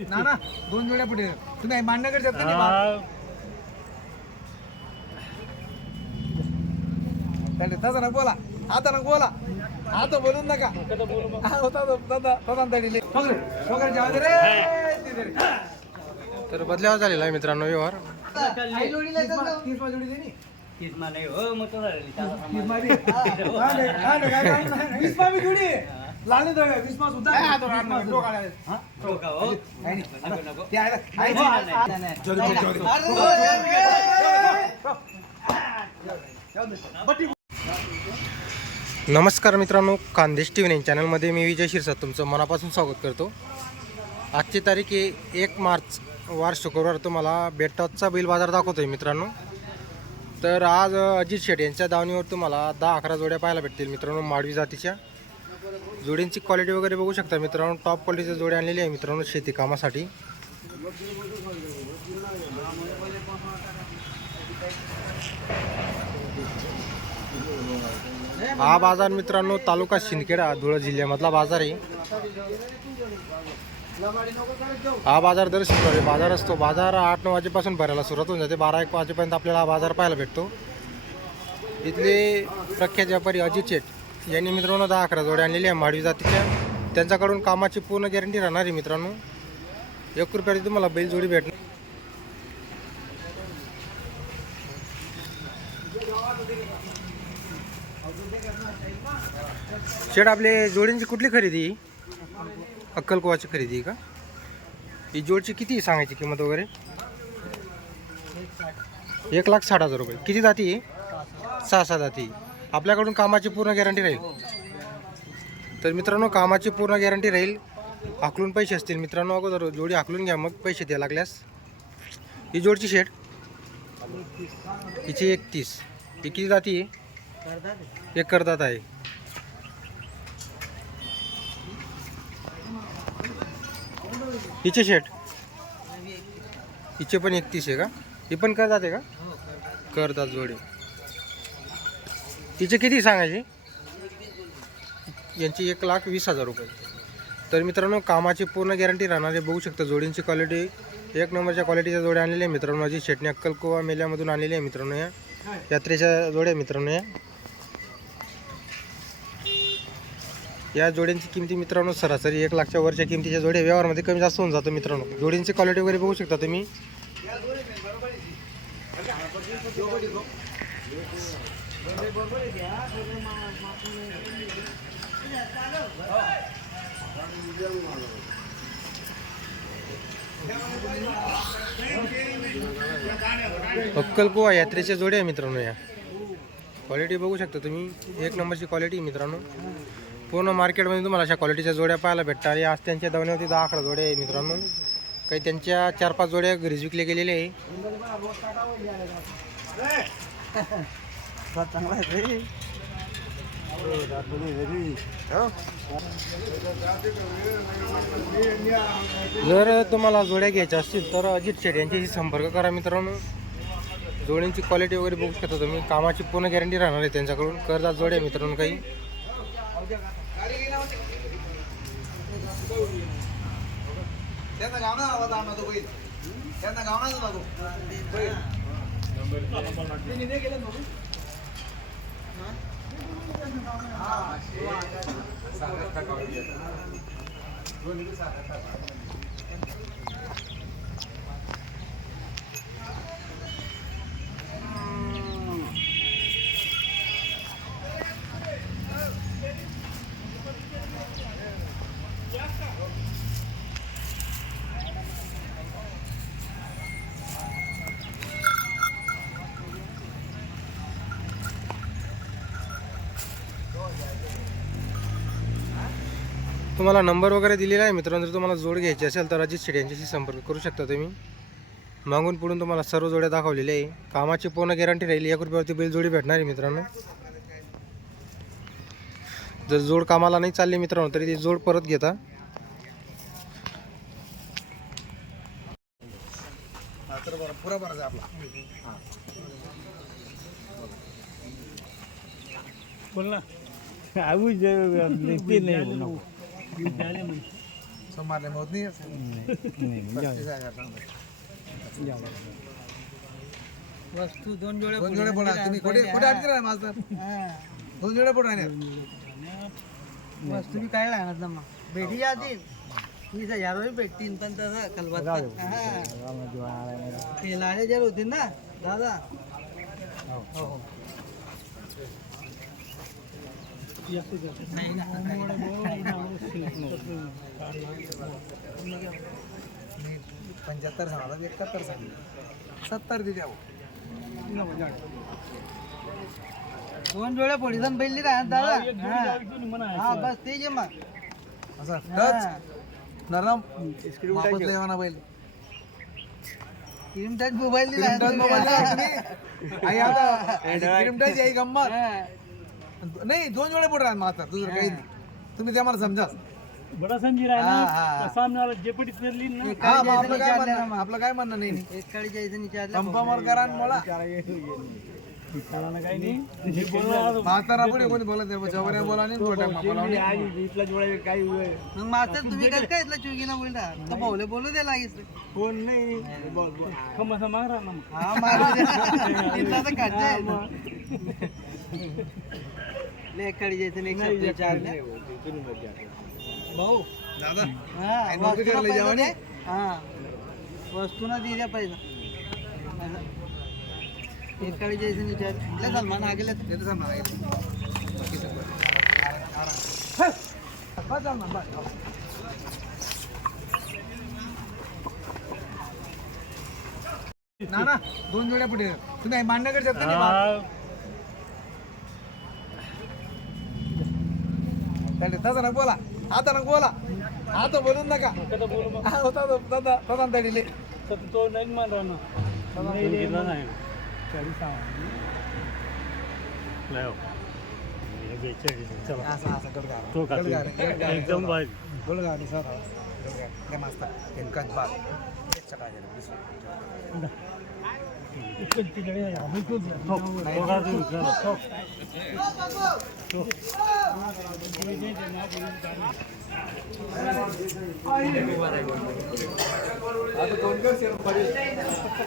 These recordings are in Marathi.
ना ना दोन जोड्या पुढे तुम्ही का नाही? तसं ना बोला आता ना बोला आता बोलून नका हा. तर बदल्यावर झालेला आहे मित्रांनो व्यवहार तीस नाही. वीस आहे. डोका आहे. हा? हो का काही नाही. नको नको ते आहे ना, आहे ना. नाही, नाही, जोडी, नाही. जोडी, जोडी. नमस्कार मित्रांनो खानदेश टी व्ही नाईन चॅनलमध्ये मी विजय शिरसाट तुमचं मनापासून स्वागत करतो आजची तारीख आहे एक मार्च वार शुक्रवार तुम्हाला बेटाचा बिल बाजार दाखवतो आहे मित्रांनो तर आज अ, अजित शेठ यांच्या दावणीवर तुम्हाला दहा अकरा जोड्या पाहायला भेटतील मित्रांनो माडवी जातीच्या जोड्यांची क्वालिटी वगैरे बघू शकता. मित्रांनो टॉप क्वालिटीच्या जोड्या आणलेली आहे मित्रांनो शेती कामासाठी. हा बाजार मित्रांनो तालुका शिंदखेडा धुळे जिल्ह्यामधला बाजार आहे. हा बाजार दर शुक्रवारी बाजार असतो. बाजार आठ नऊ वाजेपासून भरायला सुरुवात होऊन जाते. बारा एक वाजेपर्यंत आपल्याला हा बाजार पाहायला भेटतो. इथले प्रख्यात व्यापारी अजित शेठ. यांनी मित्रांनो दहा अकरा जोड्या आणलेल्या आहे माडवी जातीच्या. त्यांच्याकडून कामाची पूर्ण गॅरंटी राहणार आहे मित्रांनो. एक रुपयाची तुम्हाला बैल जोडी भेटणार. शेड आपले जोडींची कुठली खरेदी? अक्कलकोवाची खरेदी आहे का? ही जोडची किती सांगायची किंमत वगैरे? एक लाख साठ हजार रुपये. किती जाती आहे? सहा सहा जाती आपल्याकडून कामाची पूर्ण गॅरंटी राहील. तर मित्रांनो कामाची पूर्ण गॅरंटी राहील. आकलून पैसे असतील. मित्रांनो अगोदर जोडी आकलून घ्या मग पैसे द्या लागल्यास. ही जोडची शेड. हिची एकतीस. ही किती जाती आहे. एक करतात आहे. हिचे शेट हिचे पण एकतीस आहे का? ही पण करतात आहे का? करतात जोडी. हिचे किती सांगायची? यांची एक लाख वीस हजार रुपये. तर मित्रांनो कामाची पूर्ण गॅरंटी राहणार आहे. बघू शकता जोडींची क्वालिटी एक नंबरच्या क्वालिटीच्या जोड्या आणलेल्या आहे मित्रांनो. अजित शेटणी अक्कलकोवा मेल्यामधून आणलेली आहे मित्रांनो या. यात्रेच्या जोड्या मित्रांनो या. या जोड्यांची किमती मित्रांनो सरासरी एक लाखच्या वरच्या किमतीच्या जोड्या व्यवहारमध्ये कमी जास्त होऊन जातो मित्रांनो. जोडींची क्वालिटी वगैरे बघू शकता तुम्ही. अक्कलकुवा यात्रेच्या जोड्या आहे मित्रांनो या. क्वालिटी बघू शकता तुम्ही. एक नंबरची क्वालिटी मित्रांनो. पूर्ण मार्केटमध्ये तुम्हाला अशा क्वालिटीच्या जोड्या पाहायला भेटतात. आणि आज त्यांच्या दवण्यावरती दहा अकरा जोड्या आहे मित्रांनो. काही त्यांच्या चार पाच जोड्या घरीच विकल्या गेलेल्या आहे. चांगला आहे रे. जर तुम्हाला जोड्या घ्यायच्या असतील तर अजित शेठ यांच्याशी संपर्क करा मित्रांनो. जोड्यांची क्वालिटी वगैरे बघू शकता तुम्ही. कामाची पूर्ण गॅरंटी राहणार आहे त्यांच्याकडून. कर्जात जोड्या मित्रांनो काही. त्यांना गावना आवाज आणा तो बैल त्यांना गावनाच ना तो बैल. त्यांनी नाही गेलं ना तो? तुम्हाला नंबर वगैरे दिलेला आहे मित्रांनो जर तुम्हाला जोड घ्यायची असेल तर अजित शेड यांच्याशी संपर्क करू शकता तुम्ही. मागून पुढून तुम्हाला सर्व जोड्या दाखवलेल्या आहे. कामाची पूर्ण गॅरंटी राहील. एक रुपयावरती बैल जोडी भेटणार आहे मित्रांनो. जर जोड कामाला नाही चालली मित्रांनो तरी ती जोड परत घेता. बोल ना. नाही सोमवारला होत नाही. वस्तू दोन जोडे फोडा तुम्ही कुठे कुठे अडकी राहा मास्तर? दोन जोडे फोडा वस्तू बी काय लागणार ना मग? भेटी जातील. वीस हजार भेटतील पण तसं कलबत ते लाडे जर होतील ना दादा. हो. हो नाही ना मी पंच्याहत्तर सांगा एकाहत्तर सांगितलं सत्तर दे द्यावं दोन जोड्या पहिली का दादा हा. हा बस ते जे मग. असं टच. नरम. वापस लय म्हणा बैल. क्रीम टच मोबाईल दिला. आई आता. क्रीम टच गंमत. नाही दोन जोडे पुढे राहत मात्र दुसरं काही नाही. तुम्ही ते मला समजा. बडा संजीर आहे ना सामने वाला जेपटी फिरली ना. हा मग आपलं काय म्हणणं? आपलं काय म्हणणं नाही? नाही. पंपावर करा आणि मला काही नाही जे बोलला म्हातारा पुढे कोणी बोलत नाही जवळ बोला नाही गोट्या बोला. नाही. इथला जोडा काही मग मास्तर तुम्ही कसं काय इथला चुकीला बोलता? तो भाऊले बोलू दे लागेल. फोन नाही. खमसा माग राहा ना मग. हा मारू दे. इथला तर एक काळी जायचं आणि एक शब्द विचारलं. भाऊ. दादा हा नोकरी वस्तूला करायला पैसा जावं दे. नाही? हा. वस्तूना दे द्या पैसा. एक काळी जायचं आणि विचार. ले सलमान आगे ले देतो सांग ना! बस ना, बस. ना ना दोन जोड्या पुढे. तुम्ही मान्य करतात ना की बा- हा, चालेल, तसं ना बोला. आता ना बोला आता बोलून नका होता दादा दादा तडीले तर तो नाही मान राहा ना नाही, नाही, नाही. चाळीस सहा. लय. हे बेचाळीस. एकदम बाहेर गडगार एकशे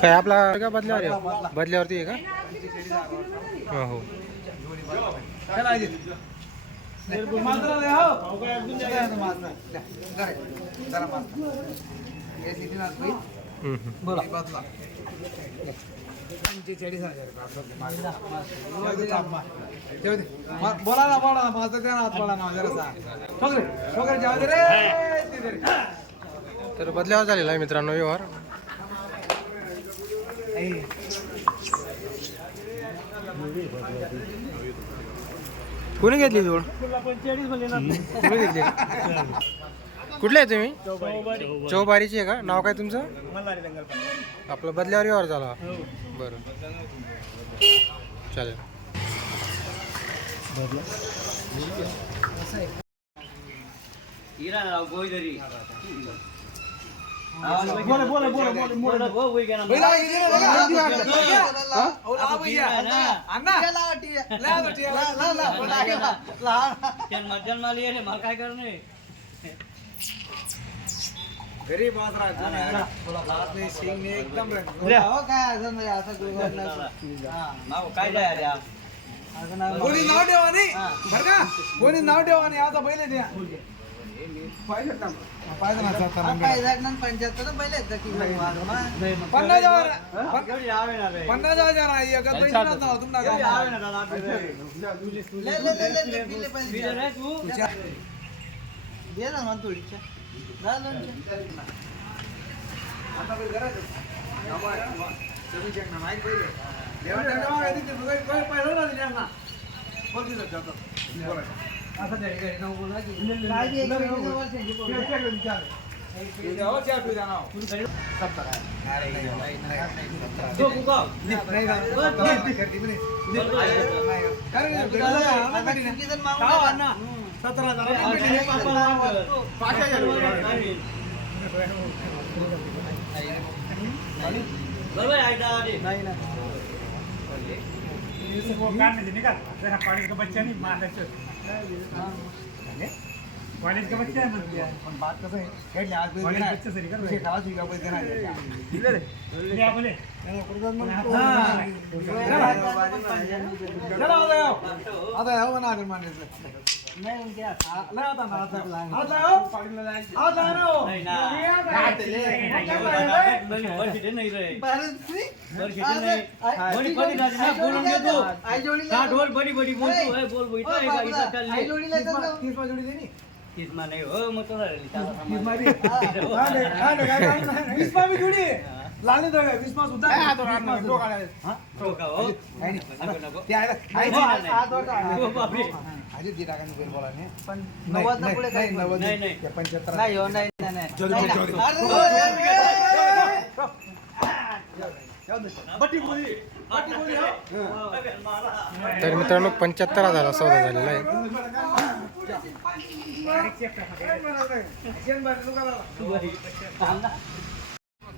काय आपला का बदल्यावर आहे? बदल्यावरती आहे का? हो. हो पंचेचाळीस हजार बोला ना बोला ना माझा त्या हात बोला ना जरा जाऊ दे रे रे. तर बदल्यावर झालेला आहे मित्रांनो व्यवहार आई. कोणी घेतली जोड? कोणी घेतली कुठले आहे तुम्ही? चौबारीची आहे का? नाव काय तुमचं? आपलं बदल्यावर व्यवहार झाला. बरं. चालेल. इरा राव बोला बोला बोला बोला बोला गो गोई गेला पहिला इथे रे बघा. हा? अहो, ला भैया. अण्णा. अण्णा. ला तो टिया, ला, ला, ला. जन्माला ये मला काय करणे गरीब वासरा तुम्ही एकदम काय असं असं गुगल काय कोणी नाव ठेवा नाही बरं का कोणी नाव ठेवा नाही आता पहिले द्या पाहिजे का? पाहिजे ना सत्तर आंबे. पंच्याहत्तर पहिले पन्नास हजार पन- पन्नास हजार आहे एका पैसे नव्हता कॉलेज का बच्चा है मतलब पण बात कसं आहे खेळले आज पैसे कॉलेज देणार. बच्चे सरी कर पैसे खावा शिका पैसे देणार आहे. ले आप बोले चला आता आता याव म्हणा आधी मानायचं. नाही उनके हाथ हा, लय आता ना, आता. आता याव. आता या ना हो. भारत सी आई जोड़ी हाँ, ढोल बड़ी बड़ी बोल तू दे बोला. पण नव्वद पुढे काही नव्वद नाही. नाही. ते पंच्याहत्तर नाही हो नाही नाही नाही हा. तर मित्रांनो पंच्याहत्तर हजाराला सौदा झालेला आहे.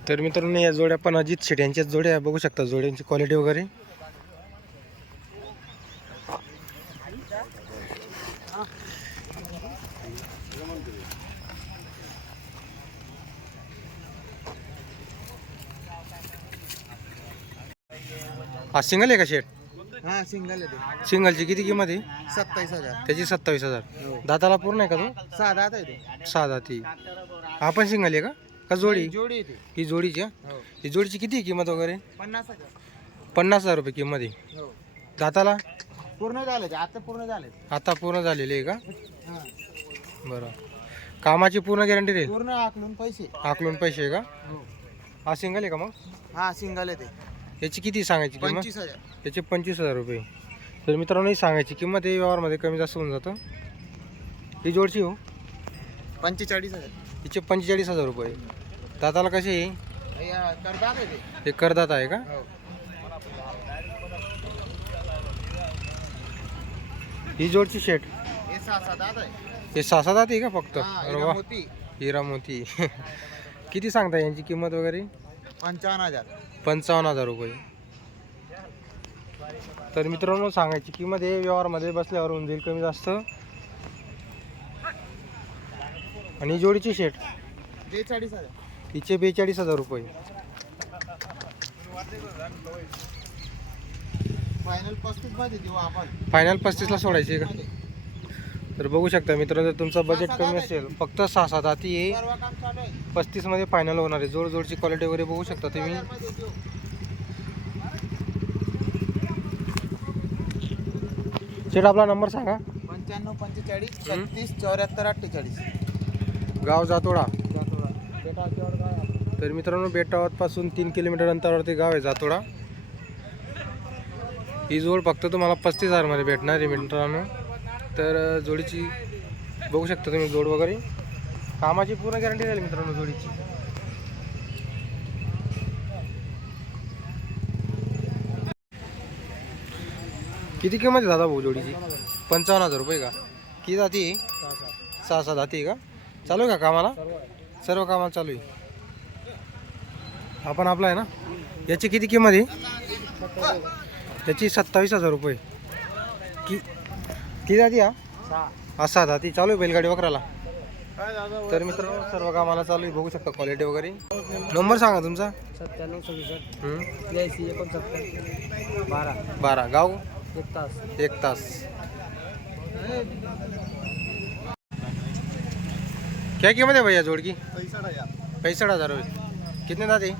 तर मित्रांनो या जोड्या पण अजित शेट यांच्याच जोड्या. बघू शकता जोड्यांची क्वालिटी वगैरे हा सिंगल आहे का शेट हा सिंगल आहे ते. सिंगलची किती किंमत आहे? सत्तावीस हजार. त्याची सत्तावीस हजार. दाताला पूर्ण आहे का तो? सहा दात आहे ते. सहा दाती. हा पण सिंगल आहे का? का जोडी? जोडी आहे ते. ही जोडीची हा? हो. ही जोडीची किती आहे किंमत वगैरे? पन्नास हजार. पन्नास हजार रुपये किंमत आहे. हो. दाताला? पूर्ण झाले ते. आता पूर्ण झाले आता पूर्ण झालेली आहे का? हा. बरं. कामाची पूर्ण गॅरंटी राहील पूर्ण आकलून पैसे. आकलून पैसे आहे का? हो. हा सिंगल आहे का मग? हा सिंगल आहे ते. याची किती सांगायची किंमत? पंचवीस हजार. याची पंचवीस हजार रुपये. तर मित्रांनो ही सांगायची किंमत आहे व्यवहारमध्ये कमी जास्त होऊन जातं. ही जोडची हो. पंचेचाळीस हजार. हिचे पंचेचाळीस हजार रुपये. दाताला कशी आहे? हे, अं, करदात आहे ते. हे करदात आहे का? हो. ही जोडची शेट. हे सहा सहा दात आहे. हे सहा सात आहे का फक्त? हा, अरे हिरा वा. मोती. हिरा मोती. किती सांगता यांची किंमत वगैरे? पंचावन्न हजार. पंचावन्न हजार रुपये. तर मित्रांनो सांगायची किंमत हे व्यवहारमध्ये बसल्यावर होऊन जाईल कमी जास्त. आणि जोडीची शेट? बेचाळीस हजार. हिचे बेचाळीस हजार रुपये. फायनल पस्तीसमध्ये देऊ आपण. फायनल पस्तीसला सोडायची का? तर बघू शकता मित्रांनो जर तुमचं बजेट कमी असेल फक्त सहा सात आहे. पस्तीसमध्ये फायनल होणार आहे. जोड जोडची क्वालिटी वगैरे बघू शकता तुम्ही. शेट आपला नंबर सांगा. पंच्याण्णव पंचेचाळीस छत्तीस चौऱ्याहत्तर अठ्ठेचाळीस. गाव जातोडा. तर मित्रांनो बेटावातपासून तीन किलोमीटर अंतरावरती गाव आहे जातोडा. ही जोड फक्त तुम्हाला पस्तीस हजारमध्ये भेटणार आहे मित्रांनो. तर जोडीची बघू शकता तुम्ही जोड वगैरे. कामाची पूर्ण गॅरंटी झाली मित्रांनो जोडीची. किती किंमत आहे दादा भाऊ जोडीची? पंचावन्न हजार रुपये का? किती जाती आहे? सहा सहा जाती आहे का? चालू आहे का कामाला? सर्व कामाला चालू आहे. आपण आपला आहे ना? याची किती किंमत आहे? त्याची सत्तावीस हजार रुपये. की किती जाती हा? हा चालू आहे बैलगाडी वगैरेला तर मित्रांनो सर्व कामाला चालू आहे. बघू शकता क्वालिटी वगैरे. नंबर सांगा तुमचा. सत्त्याण्णव सदुसष्ट. हम्म? एकोणसत्तर. बारा. बारा. गाव? एक तास. एक तास. क्या कीमत है भैया जोड़ की पैंसठ हज़ार रुपये कितने दादे?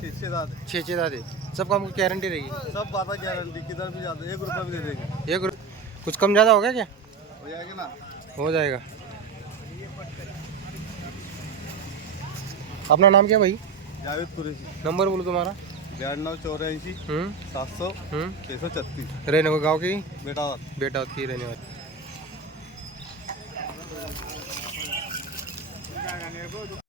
छः छः दाद. सब काम की गारंटी रहेगी? सब बात गारंटी किधर भी जाते एक रुपया भी दे देंगे. एक कुछ कम ज़्यादा होगा क्या? हो जाएगा ना। हो जाएगा। अपना नाम क्या भाई? जावेद कुरेशी। नंबर बोलो तुम्हारा। बयानवे चौरासी। हम्म। सात सौ। हम्म। छः सौ छत्तीस। रहने को गाँव की? बेटा बेटा की रहने वाली।